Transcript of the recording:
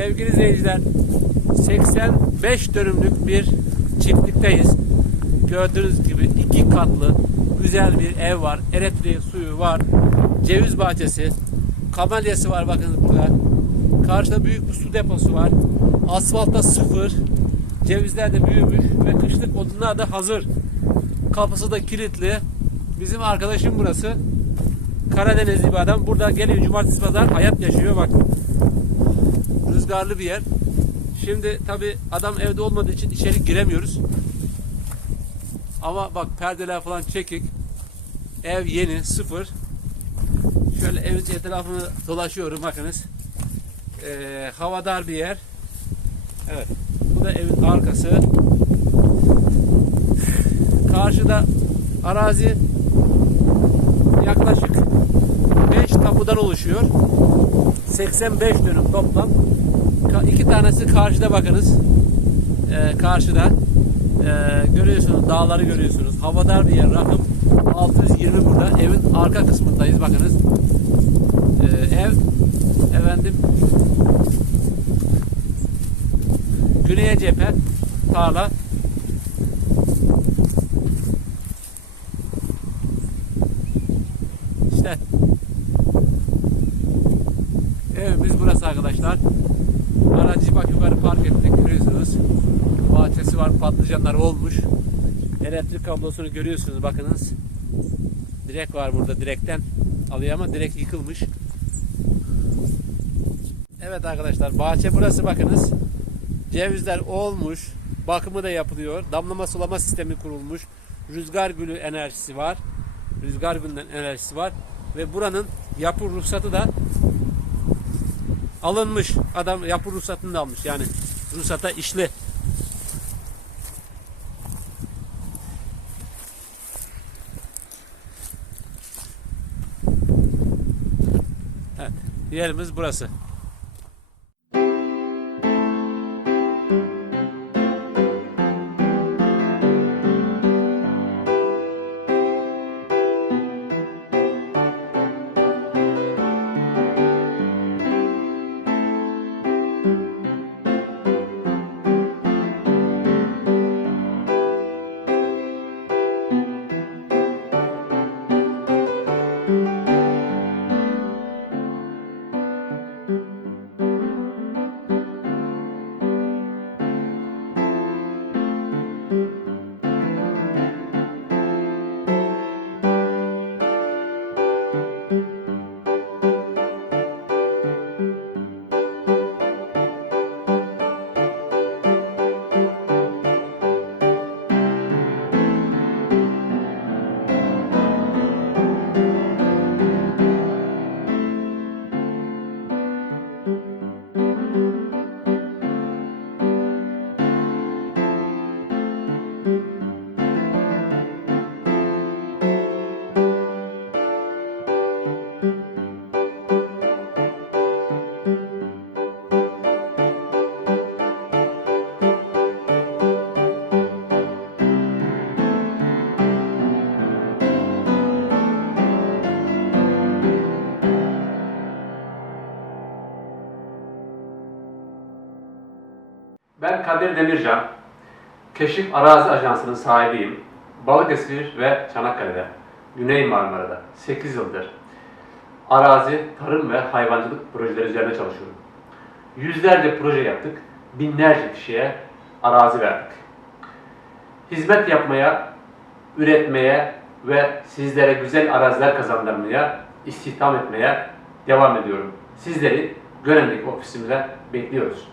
Sevgili izleyiciler, 85 dönümlük bir çiftlikteyiz. Gördüğünüz gibi iki katlı güzel bir ev var. Elektriği, suyu var. Ceviz bahçesi, kamelyası var bakın burada. Karşıda büyük bir su deposu var. Asfaltta sıfır. Cevizler de büyümüş ve kışlık odunlar da hazır. Kapısı da kilitli. Bizim arkadaşım burası. Karadenizli bir adam. Burada geliyor cumartesi pazar hayat yaşıyor bak. Rüzgarlı bir yer. Şimdi tabi adam evde olmadığı için içeri giremiyoruz. Ama bak perdeler falan çekik. Ev yeni, sıfır. Şöyle evin etrafını dolaşıyorum bakınız. Ee, havadar bir yer. Evet. Bu da evin arkası. Karşıda arazi yaklaşık 5 tapudan oluşuyor. 85 dönüm toplam. İki tanesi karşıda bakınız. Ee, karşıda. Ee, görüyorsunuz dağları görüyorsunuz. Havadar bir yer. Rakım 620 burada. Evin arka kısmındayız bakınız. Ee, ev efendim güneye cephe tarla işte evimiz burası arkadaşlar aracı bak yukarı park ettik görüyorsunuz bahçesi var patlıcanlar olmuş elektrik kablosunu görüyorsunuz bakınız direk var burada direkten alıyor ama direk yıkılmış Evet arkadaşlar bahçe burası bakınız. Cevizler olmuş. Bakımı da yapılıyor. Damlama sulama sistemi kurulmuş. Rüzgar gülü enerjisi var. Rüzgar gülünden enerjisi var. Ve buranın yapı ruhsatı da alınmış. Adam yapı ruhsatını da almış. Yani ruhsata işli. Evet. Yerimiz burası. Ben Kadir Demircan. Keşif Arazi Ajansı'nın sahibiyim. Balıkesir ve Çanakkale'de, Güney Marmara'da 8 yıldır arazi, tarım ve hayvancılık projeleri üzerine çalışıyorum. Yüzlerce proje yaptık, binlerce kişiye arazi verdik. Hizmet yapmaya, üretmeye ve sizlere güzel araziler kazandırmaya, istihdam etmeye devam ediyorum. Sizleri Gören'deki ofisimize bekliyoruz.